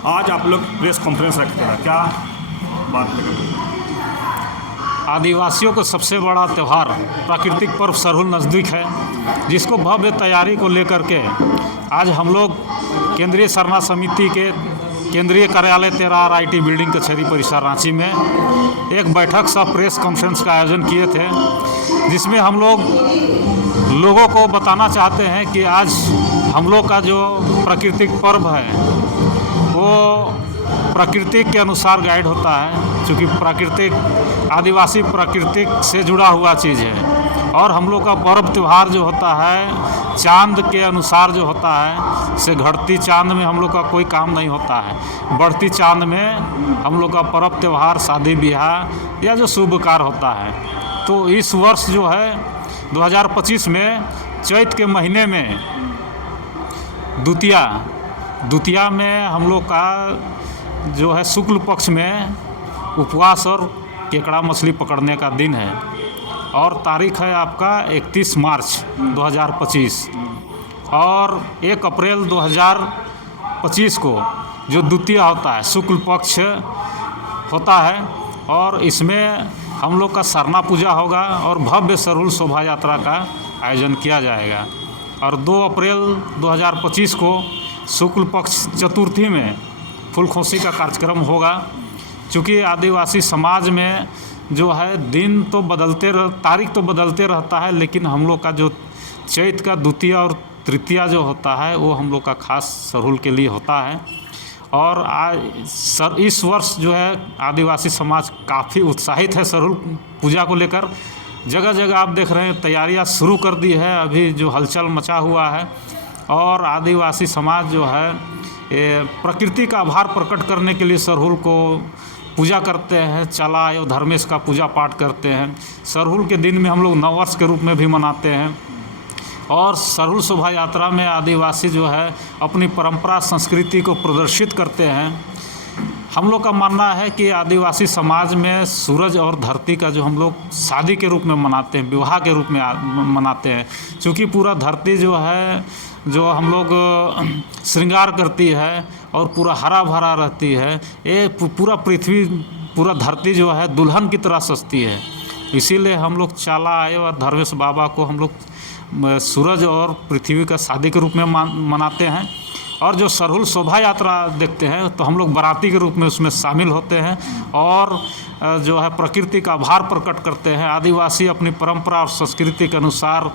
आज आप लोग प्रेस कॉन्फ्रेंस रखते हैं, क्या बात लेकर? आदिवासियों का सबसे बड़ा त्यौहार प्राकृतिक पर्व सरहुल नज़दीक है, जिसको भव्य तैयारी को लेकर के आज हम लोग केंद्रीय सरना समिति के केंद्रीय कार्यालय 13 RIT बिल्डिंग कचहरी परिसर रांची में एक बैठक सह प्रेस कॉन्फ्रेंस का आयोजन किए थे, जिसमें हम लोग लोगों को बताना चाहते हैं कि आज हम लोग का जो प्राकृतिक पर्व है वो प्राकृतिक के अनुसार गाइड होता है, क्योंकि प्राकृतिक आदिवासी प्राकृतिक से जुड़ा हुआ चीज़ है। और हम लोग का पर्व त्यौहार जो होता है चांद के अनुसार जो होता है, से घटती चांद में हम लोग का कोई काम नहीं होता है, बढ़ती चांद में हम लोग का पर्व त्यौहार शादी ब्याह या जो शुभ कार्य होता है। तो इस वर्ष जो है 2025 में चैत के महीने में द्वितीया में हम लोग का जो है शुक्ल पक्ष में उपवास और केकड़ा मछली पकड़ने का दिन है, और तारीख है आपका 31 मार्च 2025 और 1 अप्रैल 2025 को जो द्वितीया होता है शुक्ल पक्ष होता है, और इसमें हम लोग का सरना पूजा होगा और भव्य सरहुल शोभा यात्रा का आयोजन किया जाएगा। और 2 अप्रैल 2025 को शुक्ल पक्ष चतुर्थी में फूलखोसी का कार्यक्रम होगा। चूँकि आदिवासी समाज में जो है दिन तो तारीख तो बदलते रहता है, लेकिन हम लोग का जो चैत का द्वितीया और तृतीया जो होता है वो हम लोग का खास सरहुल के लिए होता है। और इस वर्ष जो है आदिवासी समाज काफ़ी उत्साहित है सरहुल पूजा को लेकर। जगह जगह आप देख रहे हैं तैयारियां शुरू कर दी है, अभी जो हलचल मचा हुआ है। और आदिवासी समाज जो है प्रकृति का आभार प्रकट करने के लिए सरहुल को पूजा करते हैं, चला एवं धर्मेश का पूजा पाठ करते हैं। सरहुल के दिन में हम लोग नववर्ष के रूप में भी मनाते हैं। और सरहुल शोभा यात्रा में आदिवासी जो है अपनी परंपरा संस्कृति को प्रदर्शित करते हैं। हम लोग का मानना है कि आदिवासी समाज में सूरज और धरती का जो हम लोग शादी के रूप में मनाते हैं, विवाह के रूप में मनाते हैं। क्योंकि पूरा धरती जो है जो हम लोग श्रृंगार करती है और पूरा हरा भरा रहती है, ये पूरा पृथ्वी पूरा धरती जो है दुल्हन की तरह सजती है। इसीलिए हम लोग चाला आए और धर्मेश बाबा को हम लोग सूरज और पृथ्वी का शादी के रूप में मनाते हैं। और जो सरहुल शोभा यात्रा देखते हैं तो हम लोग बाराती के रूप में उसमें शामिल होते हैं और जो है प्रकृति का आभार प्रकट करते हैं। आदिवासी अपनी परंपरा और संस्कृति के अनुसार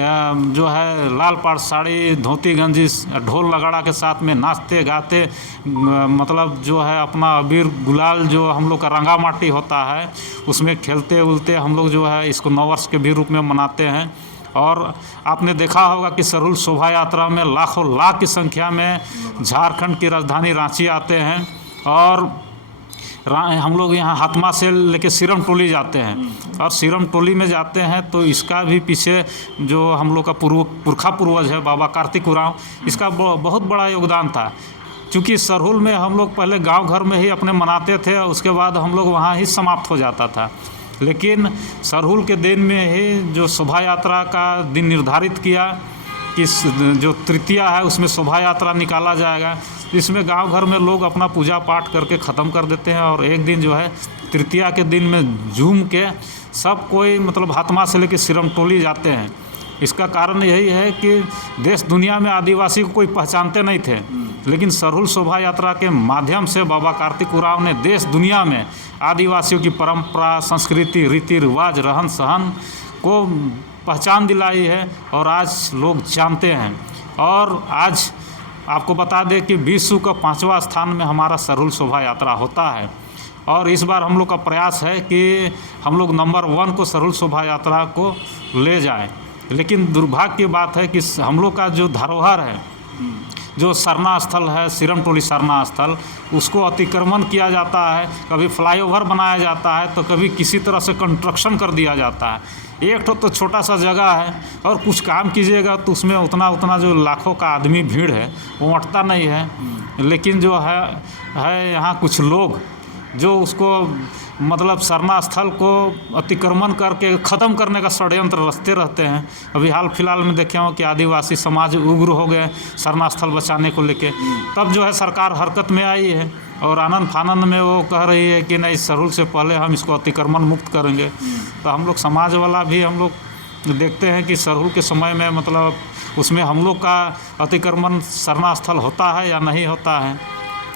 जो है लाल पाड़ साड़ी, धोती गंजी, ढोल नगाड़ा के साथ में नाचते गाते, मतलब जो है अपना अबीर गुलाल जो हम लोग का रंगा माटी होता है उसमें खेलते उलते हम लोग जो है इसको नववर्ष के भी रूप में मनाते हैं। और आपने देखा होगा कि सरहुल शोभा यात्रा में लाखों लाख की संख्या में झारखंड की राजधानी रांची आते हैं। और हम लोग यहाँ हाथमा से लेके सिरम टोली जाते हैं, और सिरम टोली में जाते हैं तो इसका भी पीछे जो हम लोग का पुरखा पूर्वज है बाबा कार्तिक उरांव, इसका बहुत बड़ा योगदान था। क्योंकि सरहुल में हम लोग पहले गांव घर में ही अपने मनाते थे, उसके बाद हम लोग वहाँ ही समाप्त हो जाता था। लेकिन सरहुल के दिन में ही जो शोभा यात्रा का दिन निर्धारित किया कि जो तृतीया है उसमें शोभा यात्रा निकाला जाएगा, इसमें गांव घर में लोग अपना पूजा पाठ करके ख़त्म कर देते हैं। और एक दिन जो है तृतीया के दिन में झूम के सब कोई मतलब हाथमा से लेकर सिरम टोली जाते हैं। इसका कारण यही है कि देश दुनिया में आदिवासी को कोई पहचानते नहीं थे, लेकिन सरहुल शोभा यात्रा के माध्यम से बाबा कार्तिक उरांव ने देश दुनिया में आदिवासियों की परंपरा, संस्कृति, रीति रिवाज, रहन सहन को पहचान दिलाई है और आज लोग जानते हैं। और आज आपको बता दें कि विश्व का 5वां स्थान में हमारा सरहुल शोभा यात्रा होता है। और इस बार हम लोग का प्रयास है कि हम लोग नंबर 1 को सरहुल शोभा यात्रा को ले जाएं। लेकिन दुर्भाग्य की बात है कि हम लोग का जो धरोहर है, जो सरना स्थल है, सिरम टोली सरना स्थल, उसको अतिक्रमण किया जाता है। कभी फ्लाईओवर बनाया जाता है तो कभी किसी तरह से कंस्ट्रक्शन कर दिया जाता है। एक तो छोटा सा जगह है और कुछ काम कीजिएगा तो उसमें उतना जो लाखों का आदमी भीड़ है वो अटता नहीं है। लेकिन जो है यहाँ कुछ लोग जो उसको मतलब सरना स्थल को अतिक्रमण करके ख़त्म करने का षड्यंत्र रचते रहते हैं। अभी हाल फिलहाल में देखे हो कि आदिवासी समाज उग्र हो गए सरना स्थल बचाने को लेके, तब जो है सरकार हरकत में आई है और आनंद फानंद में वो कह रही है कि नहीं, सरहुल से पहले हम इसको अतिक्रमण मुक्त करेंगे। तो हम लोग समाज वाला भी हम लोग देखते हैं कि सरहुल के समय में मतलब उसमें हम लोग का अतिक्रमण सरना स्थल होता है या नहीं होता है।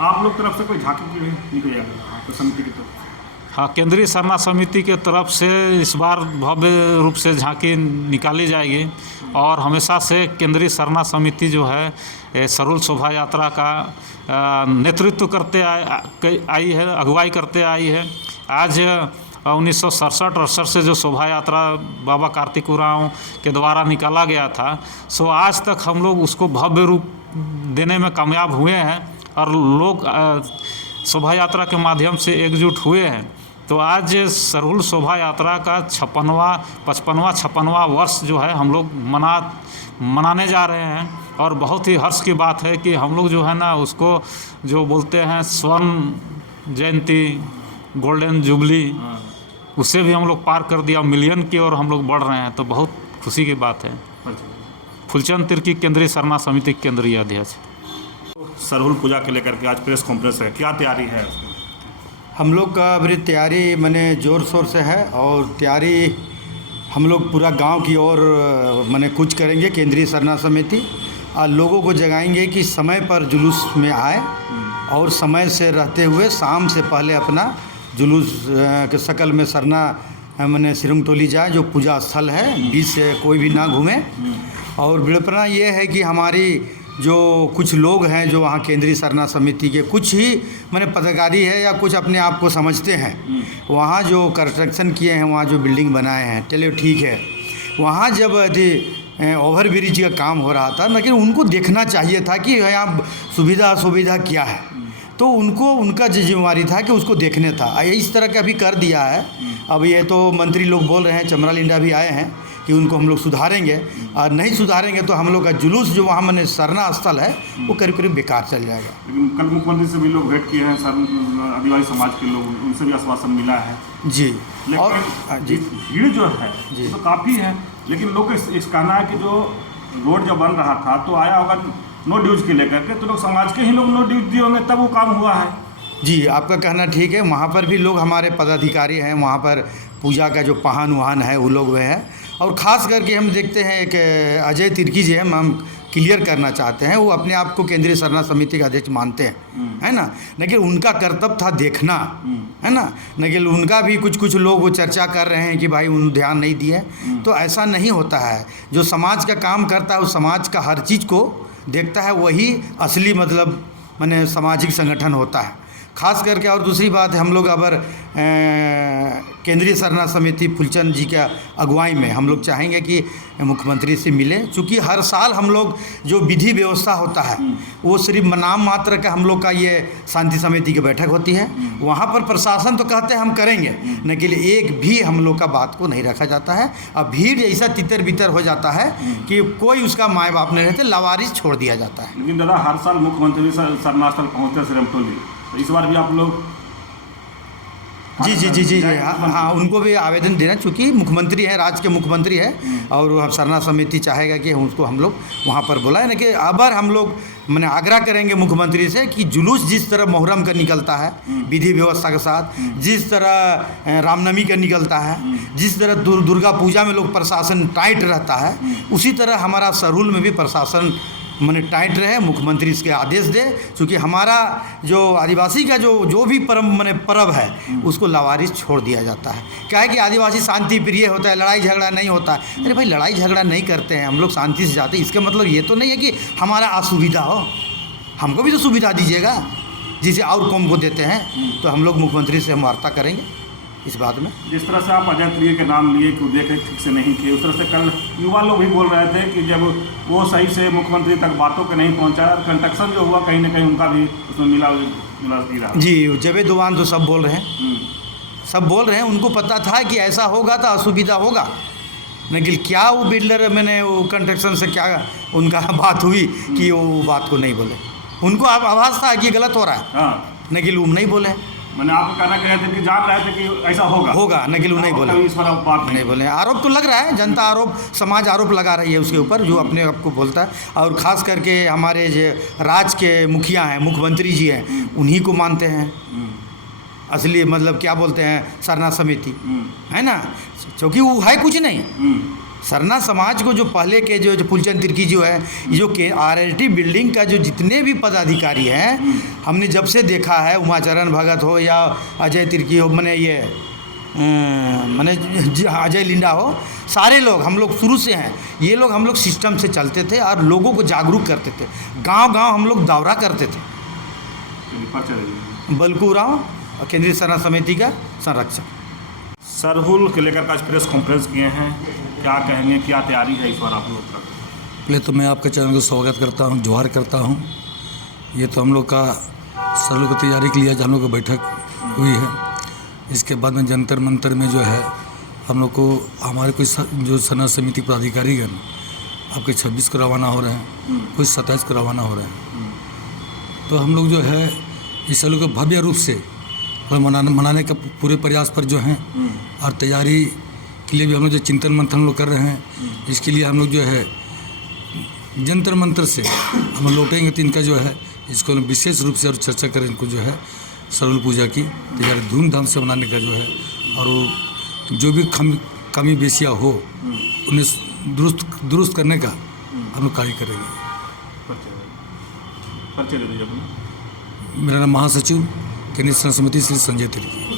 आप लोग तरफ से कोई झांकी की गई तो समिति की तरफ? हाँ, केंद्रीय सरना समिति के तरफ से इस बार भव्य रूप से झांकी निकाली जाएगी और हमेशा से केंद्रीय सरना समिति जो है सरहुल शोभा यात्रा का नेतृत्व करते आई है, अगुवाई करते आई है। आज 1967-68 से जो शोभा यात्रा बाबा कार्तिक उरांव के द्वारा निकाला गया था, सो आज तक हम लोग उसको भव्य रूप देने में कामयाब हुए हैं और लोग शोभा यात्रा के माध्यम से एकजुट हुए हैं। तो आज सरहुल शोभा यात्रा का 55वां वर्ष जो है हम लोग मनाने जा रहे हैं और बहुत ही हर्ष की बात है कि हम लोग जो है ना उसको जो बोलते हैं स्वर्ण जयंती, गोल्डन जुबली, उससे भी हम लोग पार कर दिया, मिलियन की ओर हम लोग बढ़ रहे हैं। तो बहुत खुशी की बात है। फुलचंद तिर्की, केंद्रीय सरना समिति के केंद्रीय अध्यक्ष। सरहुल पूजा के लेकर के आज प्रेस कॉन्फ्रेंस है, क्या तैयारी है? हम लोग का अभी तैयारी मैंने ज़ोर शोर से है और तैयारी हम लोग पूरा गांव की ओर मैंने कुछ करेंगे। केंद्रीय सरना समिति लोगों को जगाएंगे कि समय पर जुलूस में आए और समय से रहते हुए शाम से पहले अपना जुलूस के शकल में सरना मैंने सिरुंगटोली जाए, जो पूजा स्थल है, बीच से कोई भी ना घूमे। और विडंबना ये है कि हमारी जो कुछ लोग हैं जो वहाँ केंद्रीय सरना समिति के कुछ ही मैंने पदाधिकारी है या कुछ अपने आप को समझते हैं, वहाँ जो कंस्ट्रक्शन किए हैं, वहाँ जो बिल्डिंग बनाए हैं, चलिए ठीक है, वहाँ जब ओवर ब्रिज का काम हो रहा था, लेकिन उनको देखना चाहिए था कि यहाँ सुविधा क्या है, तो उनको उनका जिम्मेवारी था कि उसको देखने था। इस तरह का भी कर दिया है। अब ये तो मंत्री लोग बोल रहे हैं, चमरा लिंडा भी आए हैं कि उनको हम लोग सुधारेंगे, और नहीं सुधारेंगे तो हम लोग का जुलूस जो वहाँ मैंने सरना स्थल है वो करीब करीब बेकार चल जाएगा। लेकिन कल मुख्यमंत्री से भी लोग भेंट किए हैं, आदिवासी समाज के लोग, उनसे भी आश्वासन मिला है जी। और जी भीड़ जो है जी तो काफ़ी है, लेकिन लोग इस कहना है कि जो रोड जब बन रहा था तो आया होगा नो ड्यूज के लेकर के, तो लोग समाज के ही लोग नो ड्यूज दिए होंगे तब वो काम हुआ है। जी, आपका कहना ठीक है। वहाँ पर भी लोग हमारे पदाधिकारी हैं, वहाँ पर पूजा का जो पहान वहान है वो लोग वे हैं। और ख़ास करके हम देखते हैं एक अजय तिर्की जी हैं, हम क्लियर करना चाहते हैं, वो अपने आप को केंद्रीय सरना समिति का अध्यक्ष मानते हैं, है ना, लेकिन उनका कर्तव्य था देखना, है ना, लेकिन उनका भी कुछ लोग वो चर्चा कर रहे हैं कि भाई उन ध्यान नहीं दिए। तो ऐसा नहीं होता है। जो समाज का काम करता है, उस समाज का हर चीज़ को देखता है, वही असली मतलब माने सामाजिक संगठन होता है। खास करके और दूसरी बात है, हम लोग अगर केंद्रीय सरना समिति फुलचंद जी के अगुवाई में हम लोग चाहेंगे कि मुख्यमंत्री से मिलें, चूँकि हर साल हम लोग जो विधि व्यवस्था होता है वो सिर्फ नाम मात्र का हम लोग का ये शांति समिति की बैठक होती है। वहाँ पर प्रशासन तो कहते हैं हम करेंगे, लेकिन एक भी हम लोग का बात को नहीं रखा जाता है। अब भीड़ ऐसा तितर बितर हो जाता है कि कोई उसका माँ बाप नहीं रहते, लावारिस छोड़ दिया जाता है। लेकिन दादा हर साल मुख्यमंत्री सरना स्थल पहुँचते हैं सिरुंगटोली, तो इस बार भी आप लोग जी हाँ, उनको भी आवेदन देना, चूँकि मुख्यमंत्री है, राज्य के मुख्यमंत्री है, और हम सरना समिति चाहेगा कि उसको हम लोग वहाँ पर बुलाएं। लेकिन अबर हम लोग मैंने आग्रह करेंगे मुख्यमंत्री से कि जुलूस जिस तरह मुहर्रम का निकलता है विधि व्यवस्था के साथ, जिस तरह रामनवमी का निकलता है, जिस तरह दुर्गा पूजा में लोग प्रशासन टाइट रहता है, उसी तरह हमारा सरहुल में भी प्रशासन मैंने टाइट रहे। मुख्यमंत्री इसके आदेश दे, क्योंकि हमारा जो आदिवासी का जो भी पर्व है उसको लावारिस छोड़ दिया जाता है। क्या है कि आदिवासी शांति प्रिय होता है, लड़ाई झगड़ा नहीं होता है। अरे भाई, लड़ाई झगड़ा नहीं करते हैं हम लोग, शांति से जाते हैं। इसका मतलब ये तो नहीं है कि हमारा असुविधा हो, हमको भी तो सुविधा दीजिएगा जिसे और कौम को देते हैं। तो हम लोग मुख्यमंत्री से हम वार्ता करेंगे इस बात में। जिस तरह से आप अजय तिर्की के नाम लिए कि देख रेख ठीक से नहीं किए, उस तरह से कल युवा लोग भी बोल रहे थे कि जब वो सही से मुख्यमंत्री तक बातों के नहीं पहुंचा, कंस्ट्रक्शन जो हुआ कहीं ना कहीं उनका भी उसमें मिला रहा। जी, जबे दुआन तो सब बोल रहे हैं, सब बोल रहे हैं। उनको पता था कि ऐसा होगा तो असुविधा होगा, लेकिन क्या वो बिल्डर मैंने वो कंस्ट्रक्शन से क्या उनका बात हुई कि वो बात को नहीं बोले। उनको आभास था कि गलत हो रहा है, लेकिन वो नहीं बोले। मैंने आपको कहना कह रहे थे कि जान रहे थे कि ऐसा होगा न कि नहीं बोले, कभी इस पर आप बात नहीं बोले। आरोप तो लग रहा है, जनता आरोप, समाज आरोप लगा रही है उसके ऊपर, जो अपने आप को बोलता है। और ख़ास करके हमारे जो राज्य के मुखिया हैं, मुख्यमंत्री जी हैं, उन्हीं को मानते हैं असली, मतलब क्या बोलते हैं, सरना समिति, है ना, क्योंकि वो है कुछ नहीं। सरना समाज को जो पहले के जो फूलचंद तिर्की जो है, जो के RLT बिल्डिंग का जो जितने भी पदाधिकारी हैं, हमने जब से देखा है, उमाचरण भगत हो या अजय तिर्की हो, मैंने ये मैंने अजय लिंडा हो, सारे लोग हम लोग शुरू से हैं। ये लोग हम लोग सिस्टम से चलते थे और लोगों को जागरूक करते थे। गांव-गांव हम लोग दौरा करते थे। बलकू राव, केंद्रीय सरना समिति का संरक्षक। सरहुल के लेकर आज प्रेस कॉन्फ्रेंस किए हैं, क्या कहेंगे, क्या तैयारी है इस बार आप लोग का? पहले तो मैं आपके चैनल को स्वागत करता हूं, जोहार करता हूं। ये तो हम लोग का सरहुल की तैयारी के लिए आज हम लोग की बैठक हुई है। इसके बाद में जंतर मंतर में जो है हम लोग को हमारे कोई जो सरना समिति पदाधिकारीगण आपके 26 को रवाना हो रहे हैं, कोई 27 को रवाना हो रहे हैं। तो हम लोग जो है इस सरहुल को भव्य रूप से मनाने का पूरे प्रयास पर जो हैं, और तैयारी के लिए भी हम लोग जो चिंतन मंथन लोग कर रहे हैं, इसके लिए हम लोग जो है जंतर मंतर से हम लौटेंगे तो इनका जो है इसको विशेष रूप से और चर्चा करें, इनको जो है सरहुल पूजा की तैयारी धूमधाम से मनाने का जो है, और जो भी कमी बेसियाँ हो उन्हें दुरुस्त करने का हम लोग कार्य करेंगे। मेरा नाम महासचिव केंद्रीय सरना समिति श्री संजय तिर्की।